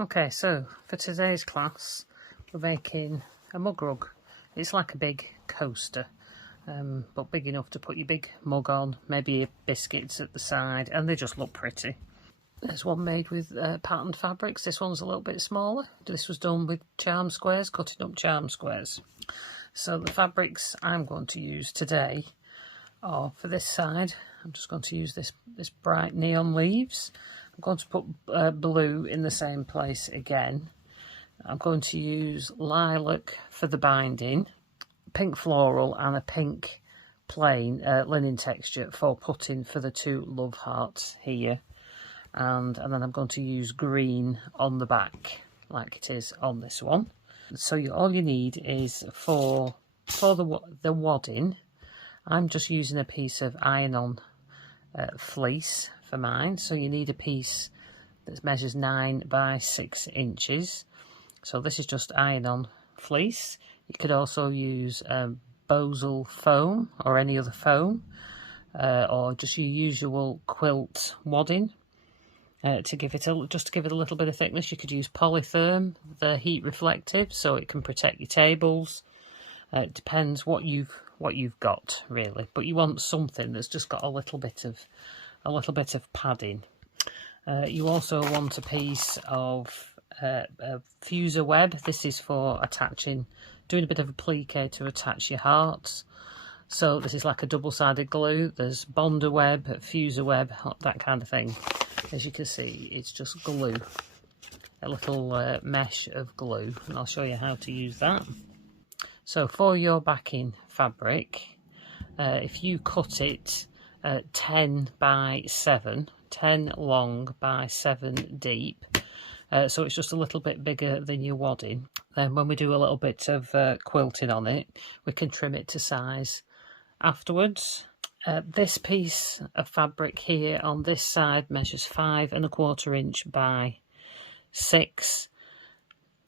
Okay, so for today's class, we're making a mug rug. It's like a big coaster, but big enough to put your big mug on, maybe your biscuits at the side, and they just look pretty. There's one made with patterned fabrics. This one's a little bit smaller. This was done with charm squares, cutting up charm squares. So the fabrics I'm going to use today are, for this side, I'm just going to use this bright neon leaves. I'm going to put blue in the same place again. I'm going to use lilac for the binding, pink floral and a pink plain linen texture for putting for the two love hearts here. And then I'm going to use green on the back like it is on this one. So all you need is for the wadding, I'm just using a piece of iron-on fleece for mine. So you need a piece that measures 9 by 6 inches. So this is just iron-on fleece. You could also use Bosal foam or any other foam, or just your usual quilt wadding. To give it a little bit of thickness, you could use Polytherm, the heat reflective, so it can protect your tables. It depends what you've got really, but you want something that's just got a little bit of padding. You also want a piece of fuser web. This is for doing a bit of applique to attach your hearts. So this is like a double-sided glue. There's bonder web, fuser web, that kind of thing. As you can see, it's just glue, a little mesh of glue, and I'll show you how to use that. So for your backing fabric, if you cut it 10 by 7, 10 long by 7 deep, so it's just a little bit bigger than your wadding, then when we do a little bit of quilting on it, we can trim it to size afterwards. This piece of fabric here on this side measures 5 1/4 inch by 6.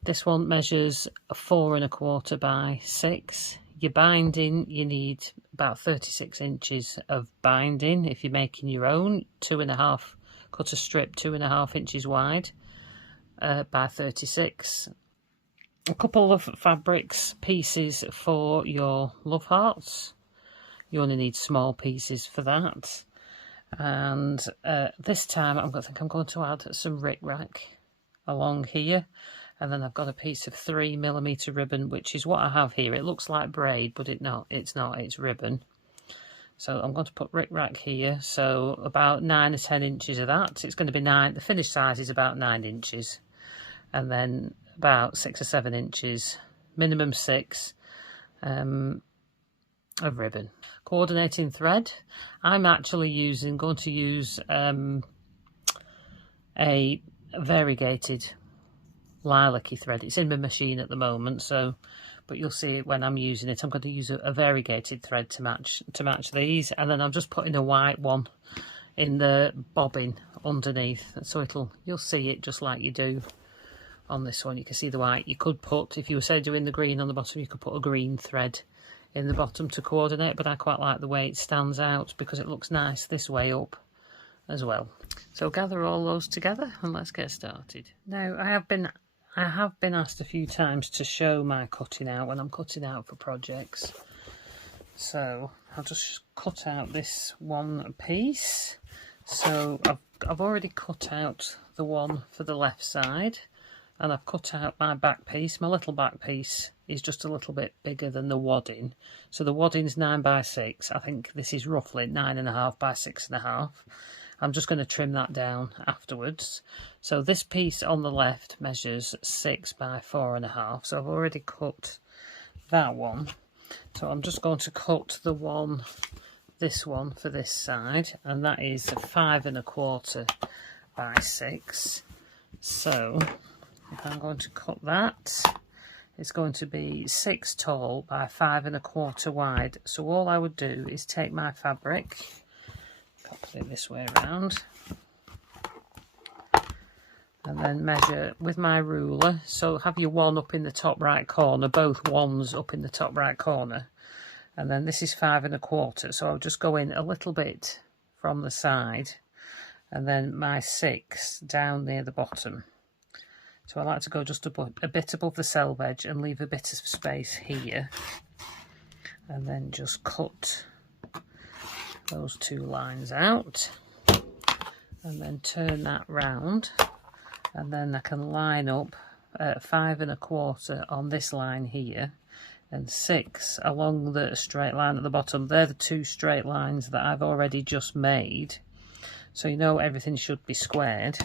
This one measures 4 1/4 by 6. Your binding, you need about 36 inches of binding if you're making your own. 2.5, cut a strip 2.5 inches wide by 36. A couple of fabrics pieces for your love hearts. You only need small pieces for that. And this time I think I'm going to add some rickrack along here. And then I've got a piece of 3mm ribbon, which is what I have here. It looks like braid, but it's not, it's ribbon. So I'm going to put rickrack here. So about 9 or 10 inches of that. It's going to be 9, the finished size is about 9 inches. And then about 6 or 7 inches, minimum 6, of ribbon. Coordinating thread, I'm actually going to use a variegated lilac-y thread. It's in my machine at the moment, but you'll see it when I'm using it. I'm going to use a variegated thread to match these, and then I'm just putting a white one in the bobbin underneath, so you'll see it just like you do on this one. You can see the white. You could put, if you were say doing the green on the bottom, you could put a green thread in the bottom to coordinate, but I quite like the way it stands out because it looks nice this way up as well. So gather all those together and let's get started. Now I have been asked a few times to show my cutting out when I'm cutting out for projects, so I'll just cut out this one piece. So I've already cut out the one for the left side, and I've cut out my back piece. My little back piece is just a little bit bigger than the wadding. So the wadding's 9 by 6. I think this is roughly 9.5 by 6.5. I'm just going to trim that down afterwards. So this piece on the left measures 6 by 4.5. So I've already cut that one. So I'm just going to cut this one for this side, and that is 5 1/4 by 6. So if I'm going to cut that, it's going to be 6 tall by 5 1/4 wide. So all I would do is take my fabric, I'll put it this way around, and then measure with my ruler. So have your one up in the top right corner, both ones up in the top right corner, and then this is 5 1/4. So I'll just go in a little bit from the side, and then my 6 down near the bottom. So I like to go just a bit above the selve edge and leave a bit of space here, and then just cut those 2 lines out, and then turn that round, and then I can line up 5 1/4 on this line here, and 6 along the straight line at the bottom. They're the 2 straight lines that I've already just made, so you know everything should be squared.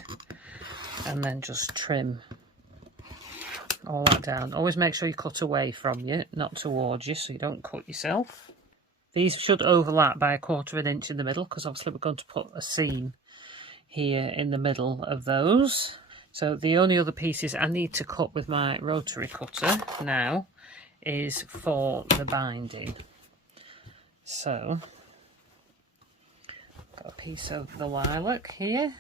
And then just trim all that down. Always make sure you cut away from you, not towards you, so you don't cut yourself. These should overlap by 1/4 inch in the middle, because obviously we're going to put a seam here in the middle of those. So the only other pieces I need to cut with my rotary cutter now is for the binding. So got a piece of the lilac here.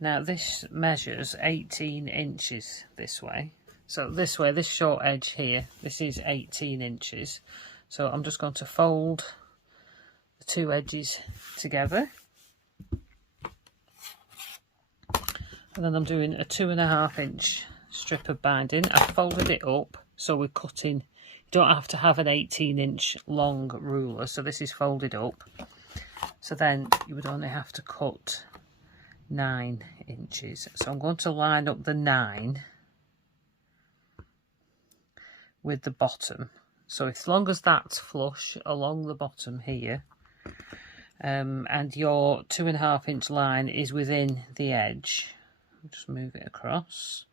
Now this measures 18 inches this way. So this way, this short edge here, this is 18 inches. So I'm just going to fold the 2 edges together. And then I'm doing a 2.5 inch strip of binding. I've folded it up, so we're cutting. You don't have to have an 18 inch long ruler, so this is folded up. So then you would only have to cut 9 inches. So I'm going to line up the 9 with the bottom. So as long as that's flush along the bottom here, and your 2.5 inch line is within the edge, I'll just move it across.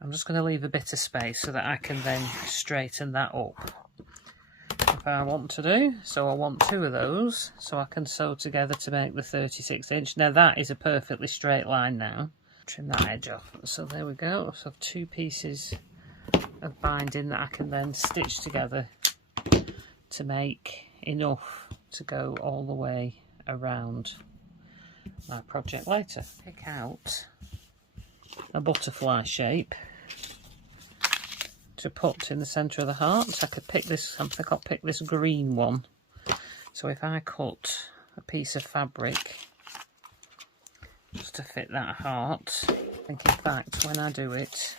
I'm just going to leave a bit of space so that I can then straighten that up if I want to do. So I want 2 of those so I can sew together to make the 36 inch. Now that is a perfectly straight line now. Trim that edge off. So there we go. So I have 2 pieces of binding that I can then stitch together to make enough to go all the way around my project later. Pick out a butterfly shape to put in the centre of the heart. I could pick this, I think I'll pick this green one. So if I cut a piece of fabric just to fit that heart, I think in fact when I do it,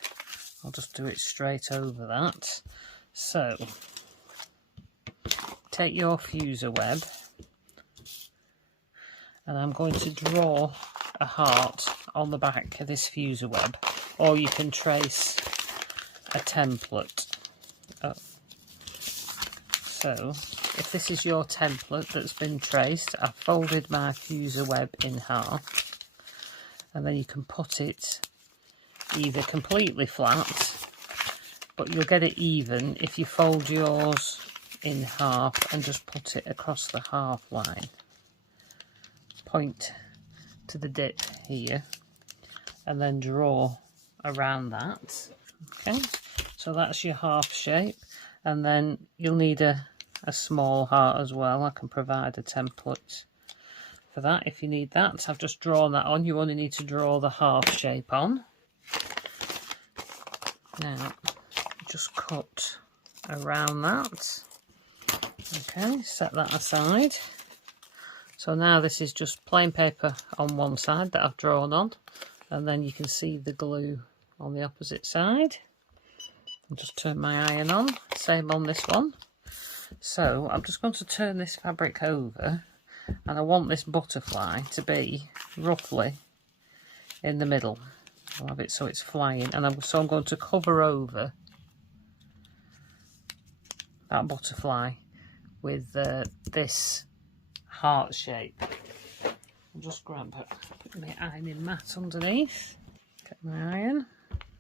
I'll just do it straight over that. So take your fuser web, and I'm going to draw a heart on the back of this fuser web, or you can trace a template. So if this is your template that's been traced, I've folded my fuser web in half, and then you can put it either completely flat, but you'll get it even if you fold yours in half and just put it across the half line. Point to the dip here and then draw around that. Okay, so that's your half shape, and then you'll need a small heart as well. I can provide a template for that if you need that. I've just drawn that on. You only need to draw the half shape on. Now just cut around that. Okay, set that aside. So now this is just plain paper on one side that I've drawn on, and then you can see the glue on the opposite side. I'll just turn my iron on, same on this one. So I'm just going to turn this fabric over, and I want this butterfly to be roughly in the middle. I'll have it so it's flying, and I'm going to cover over that butterfly with this heart shape. I'll just grab my ironing mat underneath, get my iron,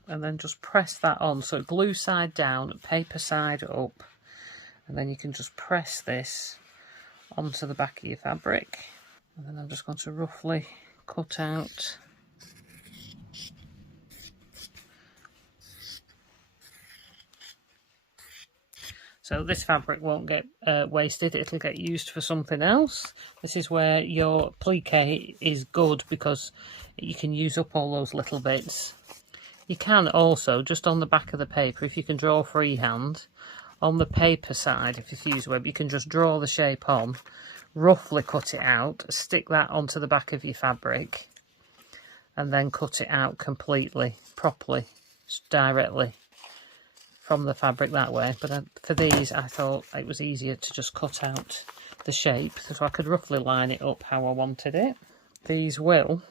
and then just press that on. So glue side down, paper side up, and then you can just press this onto the back of your fabric. And then I'm just going to roughly cut out so this fabric won't get wasted, it'll get used for something else. This is where your plique is good, because you can use up all those little bits. You can also, just on the back of the paper, if you can draw freehand, on the paper side, if you use web, you can just draw the shape on, roughly cut it out, stick that onto the back of your fabric, and then cut it out completely, properly, directly from the fabric that way. But for these, I thought it was easier to just cut out the shape so I could roughly line it up how I wanted it. These will,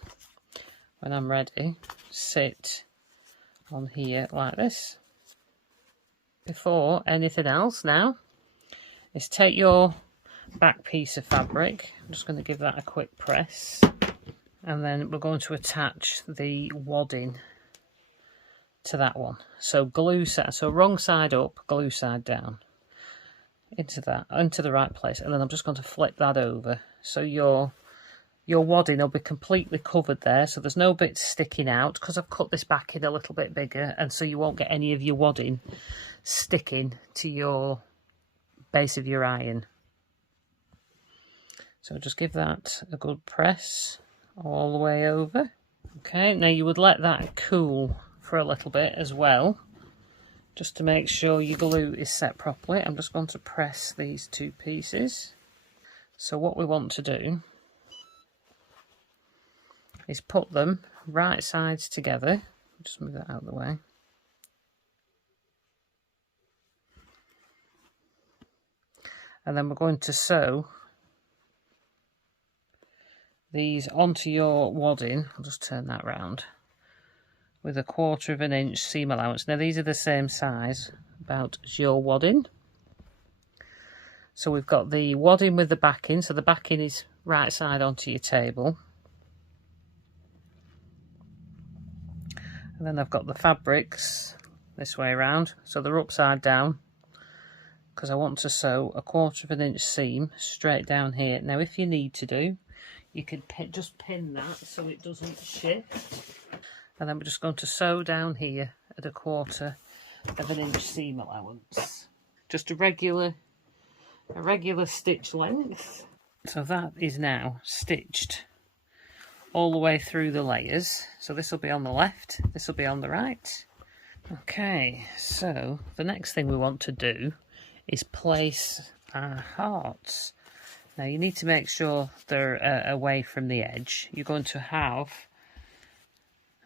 when I'm ready, sit on here like this. Before anything else now is take your back piece of fabric. I'm just going to give that a quick press, and then we're going to attach the wadding to that one. So glue side, so wrong side up, glue side down into the right place, and then I'm just going to flip that over so your wadding will be completely covered there, so there's no bits sticking out, because I've cut this back in a little bit bigger, and so you won't get any of your wadding sticking to your base of your iron. So just give that a good press all the way over. Okay, now you would let that cool for a little bit as well, just to make sure your glue is set properly. I'm just going to press these two pieces. So what we want to do is put them right sides together. Just move that out of the way. And then we're going to sew these onto your wadding. I'll just turn that round with a 1/4 of an inch seam allowance. Now these are the same size about as your wadding. So we've got the wadding with the backing, so the backing is right side onto your table. And then I've got the fabrics this way around, so they're upside down, because I want to sew a 1/4 of an inch seam straight down here. Now if you need to do, you could just pin that so it doesn't shift. And then we're just going to sew down here at a 1/4 of an inch seam allowance. Just a regular stitch length. So that is now stitched all the way through the layers. So this will be on the left, this will be on the right. Okay, so the next thing we want to do is place our hearts. Now you need to make sure they're away from the edge. You're going to have,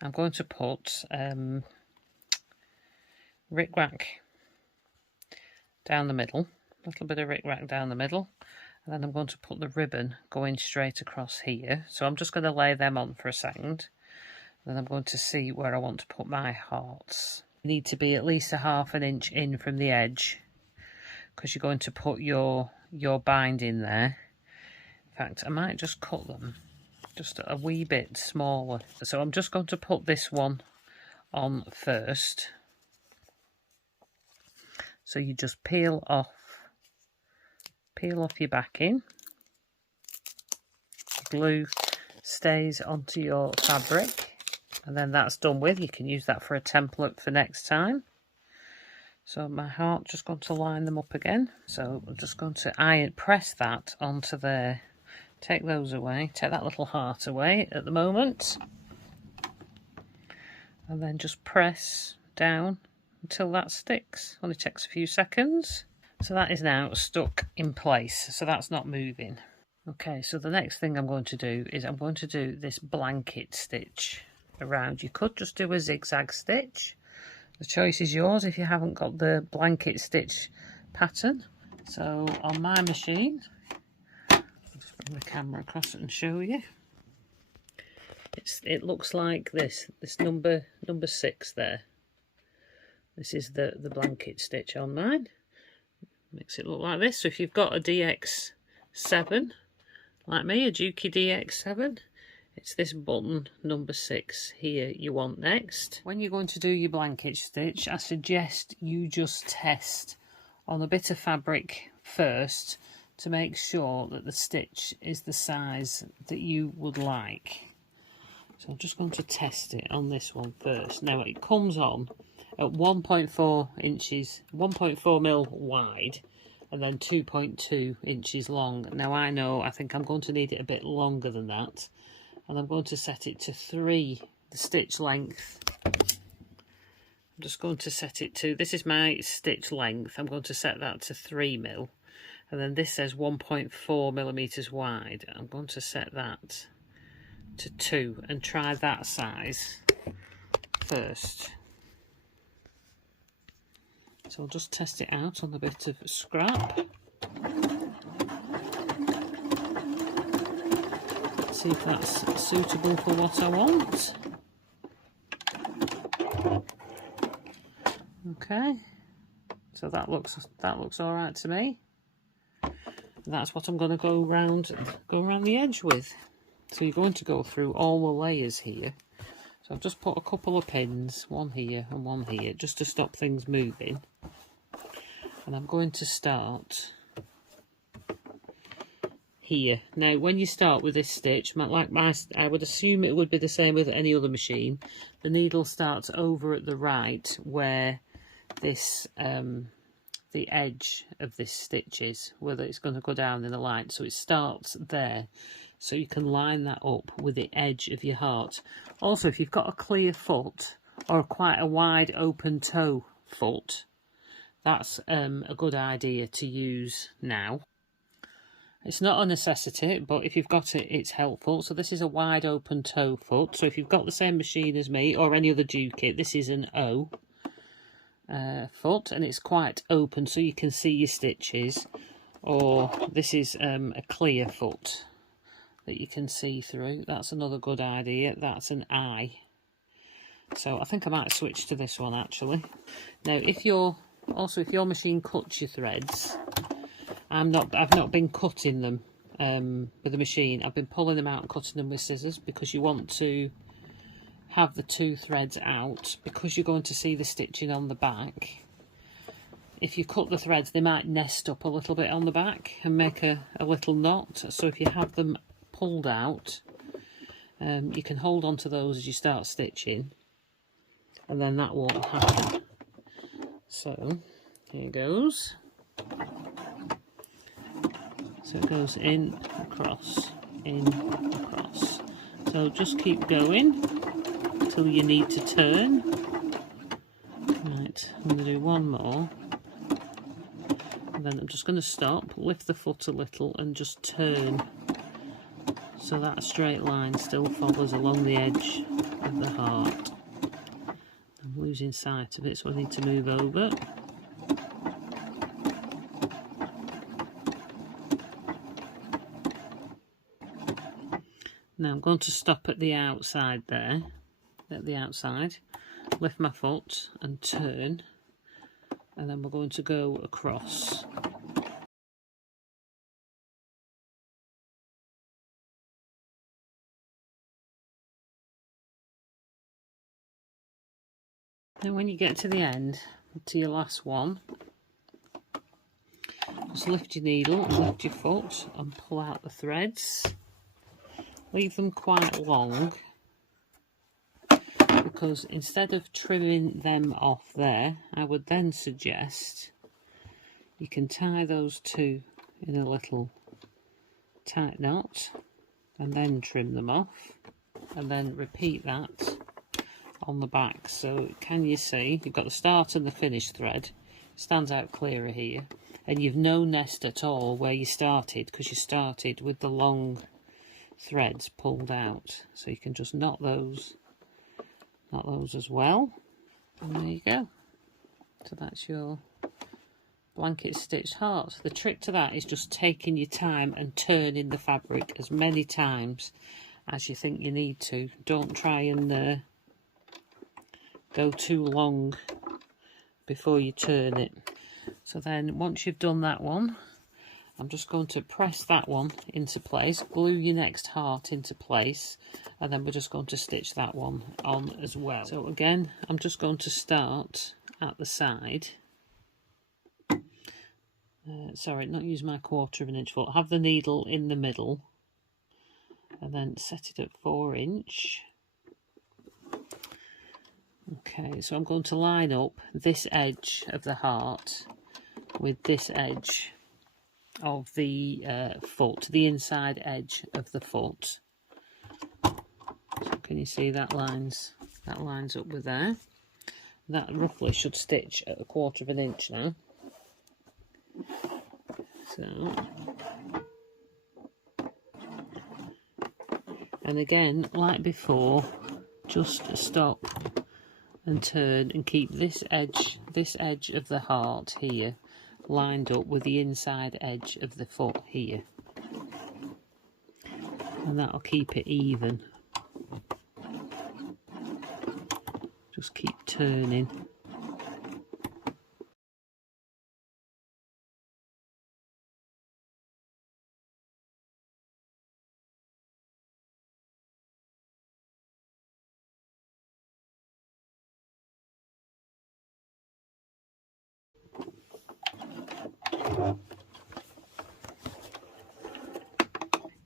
I'm going to put rickrack down the middle, a little bit of rickrack down the middle, and then I'm going to put the ribbon going straight across here. So I'm just going to lay them on for a second, and then I'm going to see where I want to put my hearts. You need to be at least a 1/2 inch in from the edge, because you're going to put your bind in there. In fact, I might just cut them just a wee bit smaller. So I'm just going to put this one on first. So you just peel off your backing. Glue stays onto your fabric, and then that's done with. You can use that for a template for next time. So my heart, just going to line them up again. So I'm just going to press that onto there. Take those away. Take that little heart away at the moment. And then just press down until that sticks. Only takes a few seconds. So that is now stuck in place. So that's not moving. Okay, so the next thing I'm going to do is I'm going to do this blanket stitch around. You could just do a zigzag stitch. The choice is yours if you haven't got the blanket stitch pattern. So on my machine, I'll just bring the camera across and show you. It looks like this number 6 there. This is the blanket stitch on mine. Makes it look like this. So if you've got a DX7 like me, a Juki DX7, it's this button number 6 here you want next. When you're going to do your blanket stitch, I suggest you just test on a bit of fabric first to make sure that the stitch is the size that you would like. So I'm just going to test it on this one first. Now it comes on at 1.4 inches, 1.4 mil wide, and then 2.2 inches long. Now I think I'm going to need it a bit longer than that, and I'm going to set it to 3, the stitch length. I'm just going to set it to, this is my stitch length, I'm going to set that to 3 mil, and then this says 1.4 millimeters wide. I'm going to set that to 2 and try that size first. So I'll just test it out on a bit of scrap. See if that's suitable for what I want. Okay, so that looks all right to me. That's what I'm going to go around the edge with. So you're going to go through all the layers here. So I've just put a couple of pins, one here and one here, just to stop things moving. And I'm going to start here. Now, when you start with this stitch, I would assume it would be the same with any other machine. The needle starts over at the right where this the edge of this stitch is, whether it's going to go down in the line. So it starts there, so you can line that up with the edge of your heart. Also, if you've got a clear foot or quite a wide open toe foot, that's a good idea to use now. It's not a necessity, but if you've got it, it's helpful. So this is a wide open toe foot. So if you've got the same machine as me or any other Duke, this is an O foot, and it's quite open so you can see your stitches. Or this is a clear foot that you can see through. That's another good idea. That's an I. So I think I might switch to this one actually. Now, if your machine cuts your threads, I've not been cutting them with the machine. I've been pulling them out and cutting them with scissors, because you want to have the 2 threads out, because you're going to see the stitching on the back. If you cut the threads, they might nest up a little bit on the back and make a little knot. So if you have them pulled out, you can hold on to those as you start stitching, and then that won't happen. So here goes. So it goes in, across, in, across. So just keep going until you need to turn. Right, I'm going to do one more. And then I'm just going to stop, lift the foot a little and just turn. So that straight line still follows along the edge of the heart. I'm losing sight of it, so I need to move over. Now I'm going to stop at the outside there, lift my foot and turn, and then we're going to go across. Then when you get to the end, to your last one, just lift your needle and lift your foot and pull out the threads. Leave them quite long, because instead of trimming them off there, I would then suggest you can tie those 2 in a little tight knot and then trim them off, and then repeat that on the back. So can you see you've got the start and the finish thread, stands out clearer here, and you've no nest at all where you started, because you started with the long threads pulled out. So you can just knot those as well, and there you go. So that's your blanket stitched heart. The trick to that is just taking your time and turning the fabric as many times as you think you need to. Don't try and go too long before you turn it. So then once you've done that one, I'm just going to press that one into place, glue your next heart into place, and then we're just going to stitch that one on as well. So again, I'm just going to start at the side. Sorry, not use my 1/4 inch foot. Have the needle in the middle, and then set it at 4 inch. Okay, so I'm going to line up this edge of the heart with this edge of the foot, the inside edge of the foot. So can you see that lines up with there? That roughly should stitch at 1/4 inch now. So And again, like before, just stop and turn and keep this edge of the heart here lined up with the inside edge of the foot here, and that'll keep it even. Just keep turning.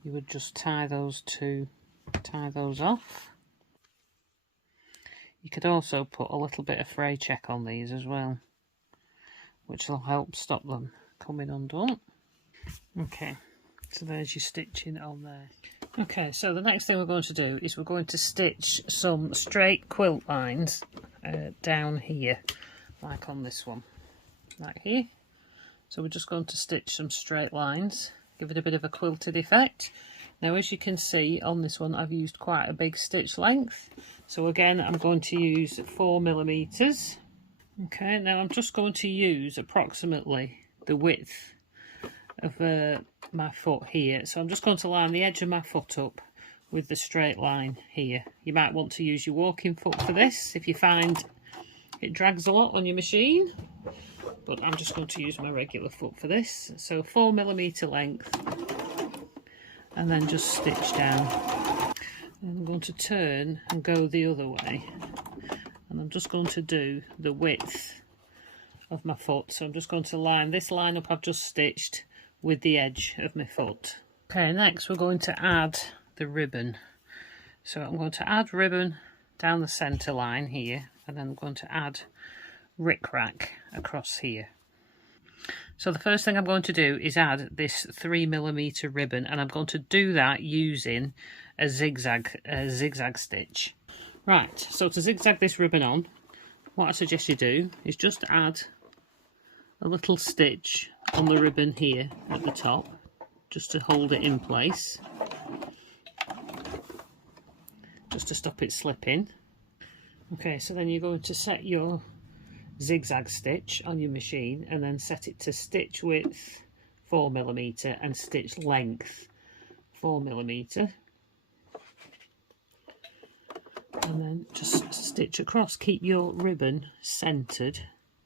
You would just tie those off. You could also put a little bit of fray check on these as well, which will help stop them coming undone. Okay, so there's your stitching on there. Okay, so the next thing we're going to do is we're going to stitch some straight quilt lines down here, like on this one, like here. So we're just going to stitch some straight lines, give it a bit of a quilted effect. Now, as you can see on this one, I've used quite a big stitch length. So again, I'm going to use 4mm. Okay, now I'm just going to use approximately the width of my foot here. So I'm just going to line the edge of my foot up with the straight line here. You might want to use your walking foot for this if you find it drags a lot on your machine, but I'm just going to use my regular foot for this. So 4mm length, and then just stitch down. And I'm going to turn and go the other way, and I'm just going to do the width of my foot. So I'm just going to line this line up I've just stitched with the edge of my foot. Okay, next we're going to add the ribbon. So I'm going to add ribbon down the centre line here, and then I'm going to add rickrack across here. So the first thing I'm going to do is add this 3mm ribbon, and I'm going to do that using a zigzag stitch. Right, so to zigzag this ribbon on, what I suggest you do is just add a little stitch on the ribbon here at the top, just to hold it in place, just to stop it slipping. Okay, so then you're going to set your zigzag stitch on your machine, and then set it to stitch width 4mm and stitch length 4mm, and then just stitch across. Keep your ribbon centered.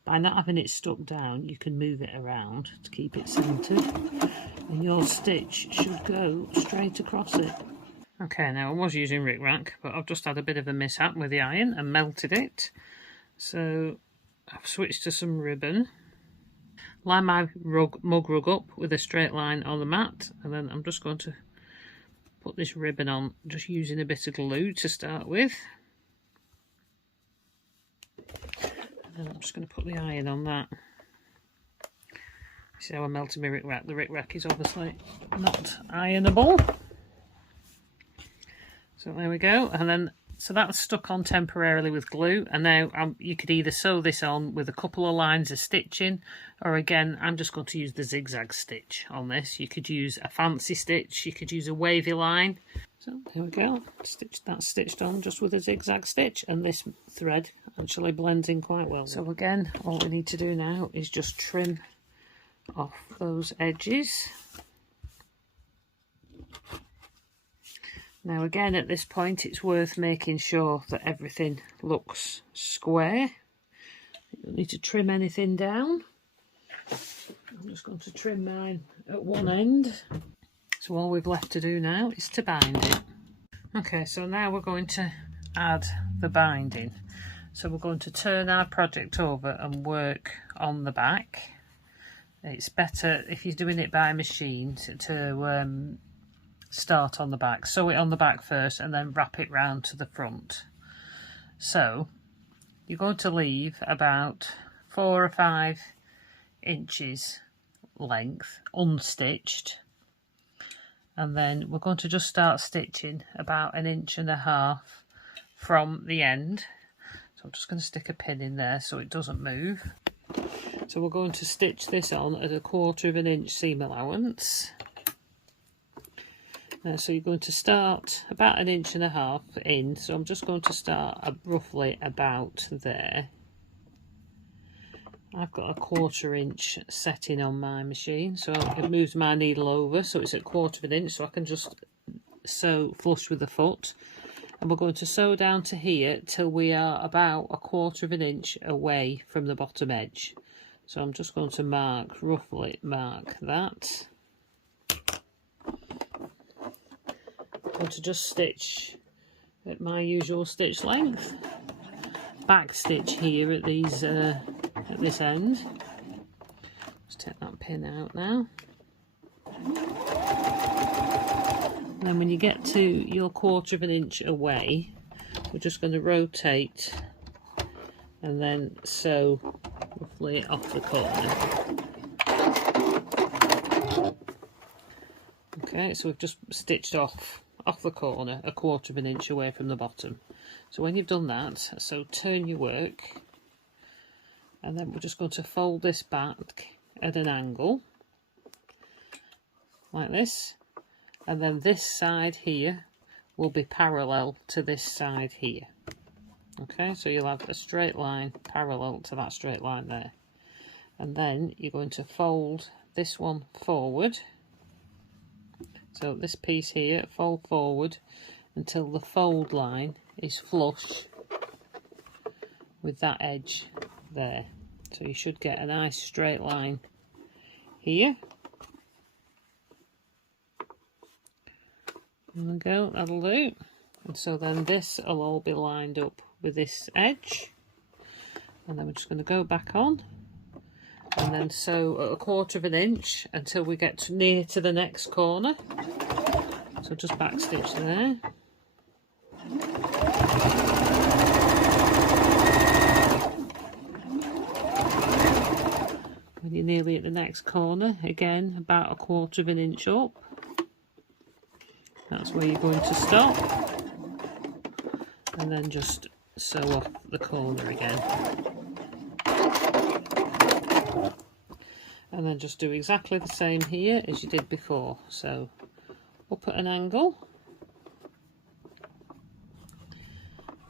By not having it stuck down, you can move it around to keep it centered, and your stitch should go straight across it. Okay, now I was using rickrack, but I've just had a bit of a mishap with the iron and melted it, so I've switched to some ribbon. Line my mug rug up with a straight line on the mat, and then I'm just going to put this ribbon on, just using a bit of glue to start with. And then I'm just going to put the iron on that. See how I melted my rickrack? The rickrack is obviously not ironable. So there we go, and then so that's stuck on temporarily with glue, and now you could either sew this on with a couple of lines of stitching, or again, I'm just going to use the zigzag stitch on this. You could use a fancy stitch, you could use a wavy line. So there we go, that's stitched on just with a zigzag stitch, and this thread actually blends in quite well. So again, all we need to do now is just trim off those edges. Now again, at this point, it's worth making sure that everything looks square. You don't need to trim anything down. I'm just going to trim mine at one end. So all we've left to do now is to bind it. Okay, so now we're going to add the binding. So we're going to turn our project over and work on the back. It's better if you're doing it by machine to start on the back. Sew it on the back first and then wrap it round to the front. So you're going to leave about 4 or 5 inches length unstitched, and then we're going to just start stitching about 1.5 inches from the end. So I'm just going to stick a pin in there so it doesn't move. So we're going to stitch this on at 1/4 inch seam allowance. So you're going to start about 1.5 inches in, so I'm just going to start roughly about there. I've got a 1/4 inch setting on my machine, so it moves my needle over, so it's at 1/4 inch, so I can just sew flush with the foot. And we're going to sew down to here till we are about 1/4 inch away from the bottom edge. So I'm just going to roughly mark that. I'm going to just stitch at my usual stitch length. Back stitch here at these at this end. Just take that pin out now. And then when you get to your 1/4 inch away, we're just going to rotate and then sew roughly off the corner. Okay, so we've just stitched off the corner 1/4 inch away from the bottom. So when you've done that, so turn your work, and then we're just going to fold this back at an angle like this, and then this side here will be parallel to this side here. Okay, so you'll have a straight line parallel to that straight line there, and then you're going to fold this one forward. So this piece here, fold forward until the fold line is flush with that edge there. So you should get a nice straight line here. There we go, that'll do. And so then this will all be lined up with this edge. And then we're just going to go back on and then sew at 1/4 inch until we get near to the next corner. So just back stitch there. When you're nearly at the next corner, again about 1/4 inch up. That's where you're going to stop. And then just sew off the corner again. And then just do exactly the same here as you did before. So up at an angle.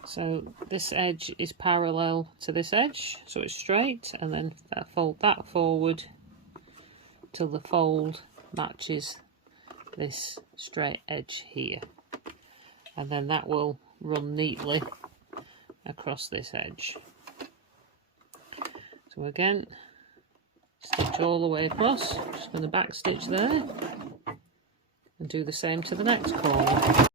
So this edge is parallel to this edge, so it's straight, and then fold that forward till the fold matches this straight edge here. And then that will run neatly across this edge. So again, stitch all the way across, just going to back stitch there and do the same to the next corner.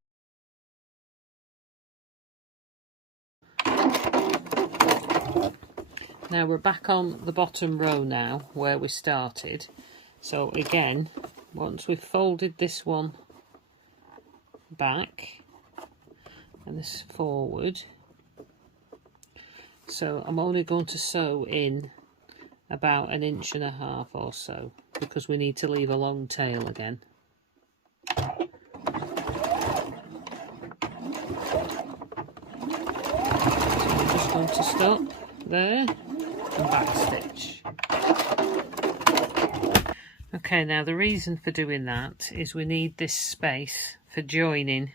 Now we're back on the bottom row now where we started. So again, once we've folded this one back and this forward, so I'm only going to sew in about 1.5 inches or so because we need to leave a long tail again. So I'm just going to stop there and back stitch. Okay, now the reason for doing that is we need this space for joining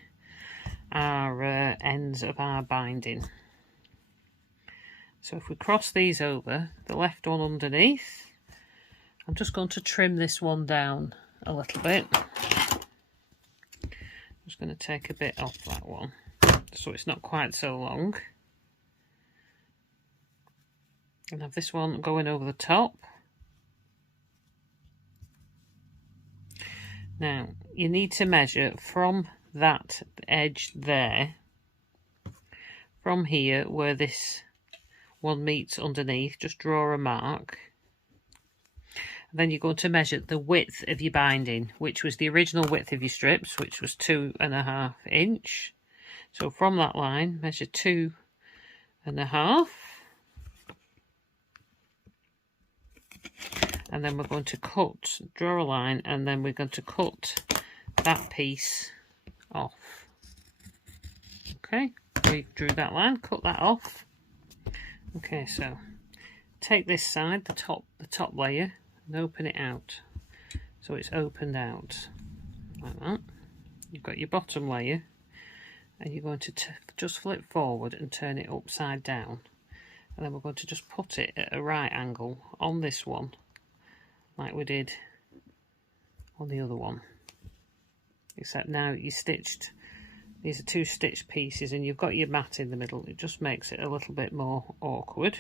our ends of our binding. So if we cross these over, the left one underneath, I'm just going to trim this one down a little bit. I'm just going to take a bit off that one so it's not quite so long. And have this one going over the top. Now you need to measure from that edge there, from here where this one meets underneath, just draw a mark. And then you're going to measure the width of your binding, which was the original width of your strips, which was 2.5 inch. So from that line, measure 2.5. And then we're going to cut, draw a line, and then we're going to cut that piece off. Okay, we drew that line, cut that off. Okay, so take this side, the top layer, and open it out. So it's opened out like that. you've got your bottom layer, and you're going to just flip forward and turn it upside down, and then we're going to just put it at a right angle on this one like we did on the other one, except now you stitched, these are 2 stitched pieces and you've got your mat in the middle. It just makes it a little bit more awkward.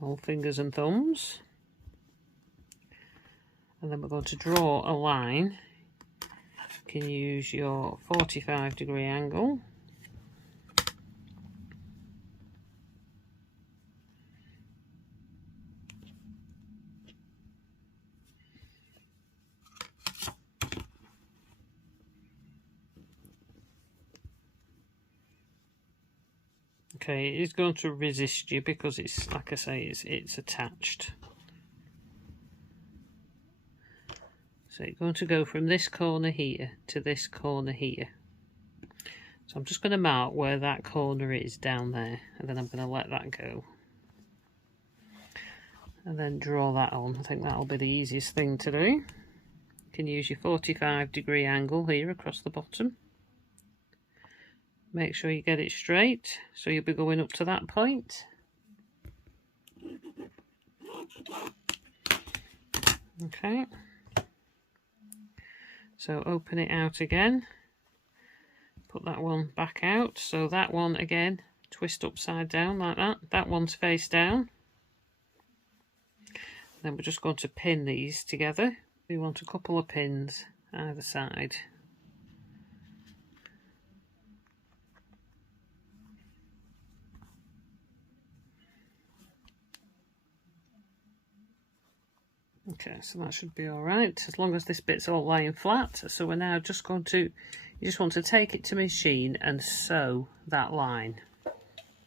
All fingers and thumbs. And then we're going to draw a line. You can use your 45-degree angle. Okay, it is going to resist you because it's, like I say, it's attached. So you're going to go from this corner here to this corner here. So I'm just going to mark where that corner is down there, and then I'm going to let that go. And then draw that on. I think that'll be the easiest thing to do. You can use your 45-degree angle here across the bottom. Make sure you get it straight, so you'll be going up to that point. Okay. So open it out again. Put that one back out. So that one again, twist upside down like that. That one's face down. Then we're just going to pin these together. We want a couple of pins either side. Okay, so that should be all right, as long as this bit's all lying flat. So we're now just going to, you just want to take it to machine and sew that line.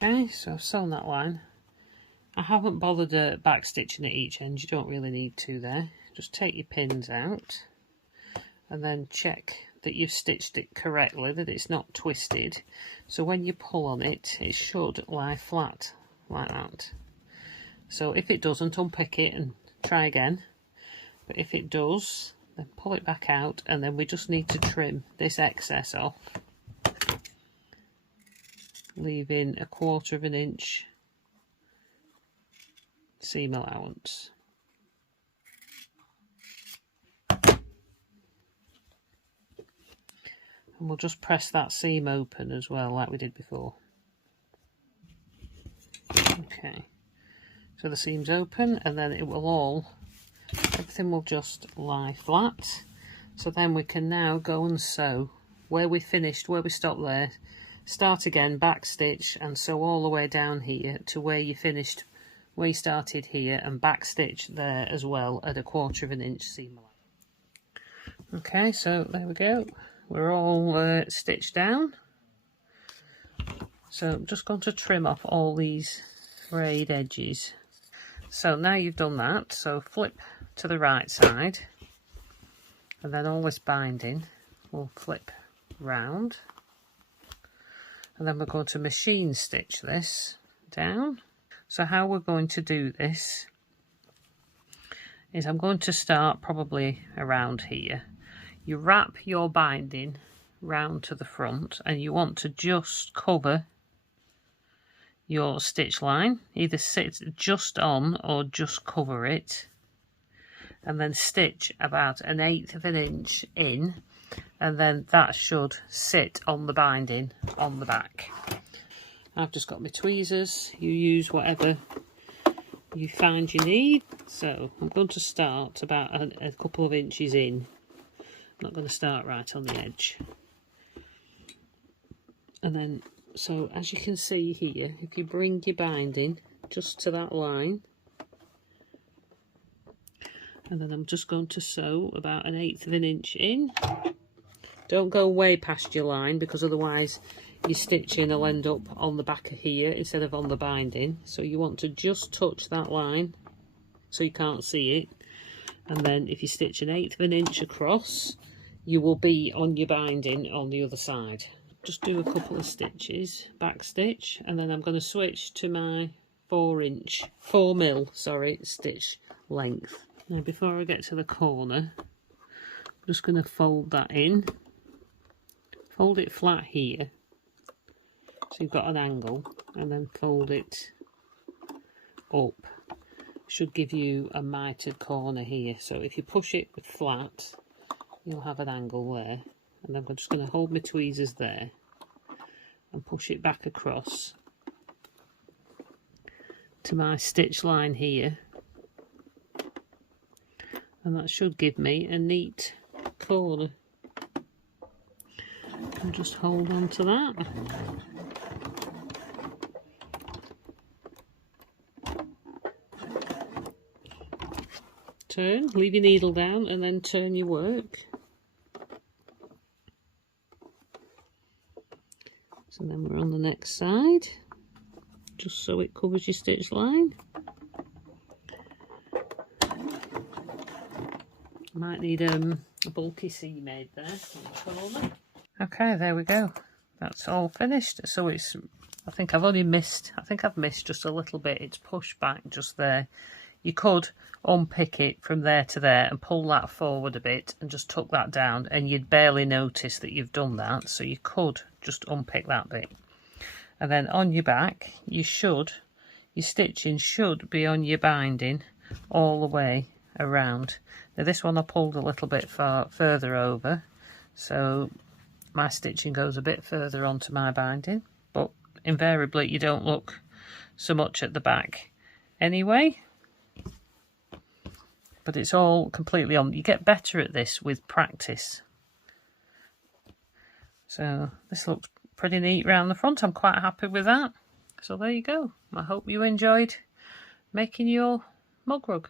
Okay, so I've sewn that line. I haven't bothered back stitching at each end, you don't really need to there. Just take your pins out and then check that you've stitched it correctly, that it's not twisted. So when you pull on it, it should lie flat like that. So if it doesn't, unpick it and try again. But if it does, then pull it back out, and then we just need to trim this excess off, leaving 1/4 of an inch seam allowance. And we'll just press that seam open as well, like we did before. Okay, so the seam's open, and then it will all, everything will just lie flat. So then we can now go and sew where we finished, where we stopped there, start again, back stitch, and sew all the way down here to where you finished, where you started here, and back stitch there as well at 1/4 of an inch seam allowance. Okay, so there we go, we're all stitched down. So I'm just going to trim off all these frayed edges. So now you've done that, so flip to the right side, and then all this binding will flip round, and then we're going to machine stitch this down. So how we're going to do this is I'm going to start probably around here. You wrap your binding round to the front, and you want to just cover your stitch line, either sit just on or just cover it, and then stitch about 1/8 of an inch in, and then that should sit on the binding on the back. I've just got my tweezers, you use whatever you find you need. So I'm going to start about a couple of inches in, I'm not going to start right on the edge. And then, so as you can see here, if you bring your binding just to that line, and then I'm just going to sew about 1/8 of an inch in. Don't go way past your line, because otherwise your stitching will end up on the back of here instead of on the binding. So you want to just touch that line so you can't see it, and then if you stitch 1/8 of an inch across, you will be on your binding on the other side. Just do a couple of stitches, back stitch, and then I'm going to switch to my 4 mil stitch length. Now before I get to the corner, just going to fold that in. Fold it flat here, so you've got an angle, and then fold it up. Should give you a mitered corner here. So if you push it flat, you'll have an angle there. And then I'm just going to hold my tweezers there and push it back across to my stitch line here. And that should give me a neat corner. And just hold on to that. Turn, leave your needle down, and then turn your work. So then we're on the next side, just so it covers your stitch line. Might need a bulky seam made there in the corner. Okay, there we go. That's all finished. So it's, I think I've missed just a little bit. It's pushed back just there. You could unpick it from there to there and pull that forward a bit and just tuck that down, and you'd barely notice that you've done that. So you could just unpick that bit. And then on your back, your stitching should be on your binding all the way around. Now this one I pulled a little bit further over, so my stitching goes a bit further onto my binding, but invariably you don't look so much at the back anyway. But it's all completely on. You get better at this with practice. So this looks pretty neat round the front. I'm quite happy with that. So there you go. I hope you enjoyed making your mug rug.